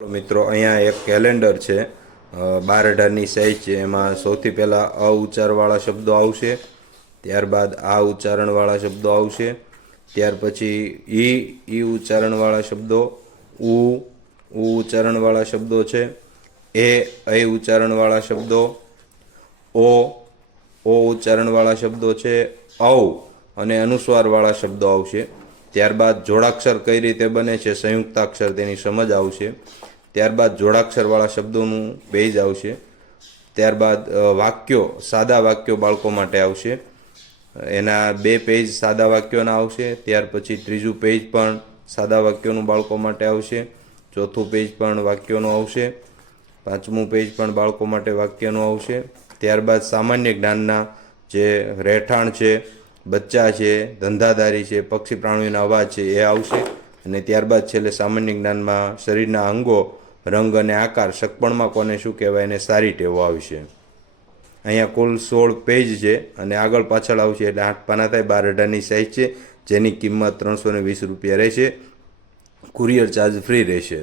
મિત્રો અહીંયા એક કેલેન્ડર છે 12-18ની સાઈઝ છે। એમાં સૌથી પહેલાં અ ઉચ્ચારવાળા શબ્દો આવશે, ત્યારબાદ આ ઉચ્ચારણવાળા શબ્દો આવશે, ત્યાર પછી ઈ ઉચ્ચારણવાળા શબ્દો, ઉ ઉચ્ચારણવાળા શબ્દો છે, એ ઉચ્ચારણવાળા શબ્દો, ઓ ઉચ્ચારણવાળા શબ્દો છે, ઔ અને અનુસ્વારવાળા શબ્દો આવશે। ત્યારબાદ જોડાક્ષર કઈ રીતે બને છે, સંયુક્તાક્ષર તેની સમજ આવશે। ત્યારબાદ જોડાક્ષરવાળા શબ્દોનું પેજ આવશે। ત્યારબાદ વાક્યો, સાદા વાક્યો બાળકો માટે આવશે, એના 2 પેજ સાદા વાક્યોના આવશે। ત્યાર પછી ત્રીજું પેજ પણ સાદા વાક્યોનું બાળકો માટે આવશે, ચોથું પેજ પણ વાક્યોનું આવશે, પાંચમું પેજ પણ બાળકો માટે વાક્યનું આવશે। ત્યારબાદ સામાન્ય જ્ઞાનના જે રહેઠાણ છે, બચ્ચા છે, ધંધાદારી છે, પક્ષી પ્રાણીઓના અવાજ છે એ આવશે। અને ત્યારબાદ છેલ્લે સામાન્ય જ્ઞાનમાં શરીરના અંગો, રંગ અને આકાર, શકપણમાં કોને શું કહેવાય અને સારી ટેવો આવશે। અહીંયા કુલ 16 પેજ છે અને આગળ પાછળ આવશે એટલે 8 પાના થાય। 12-18ની સાઈઝ છે, જેની કિંમત 320 રૂપિયા રહેશે। કુરિયર ચાર્જ ફ્રી રહેશે।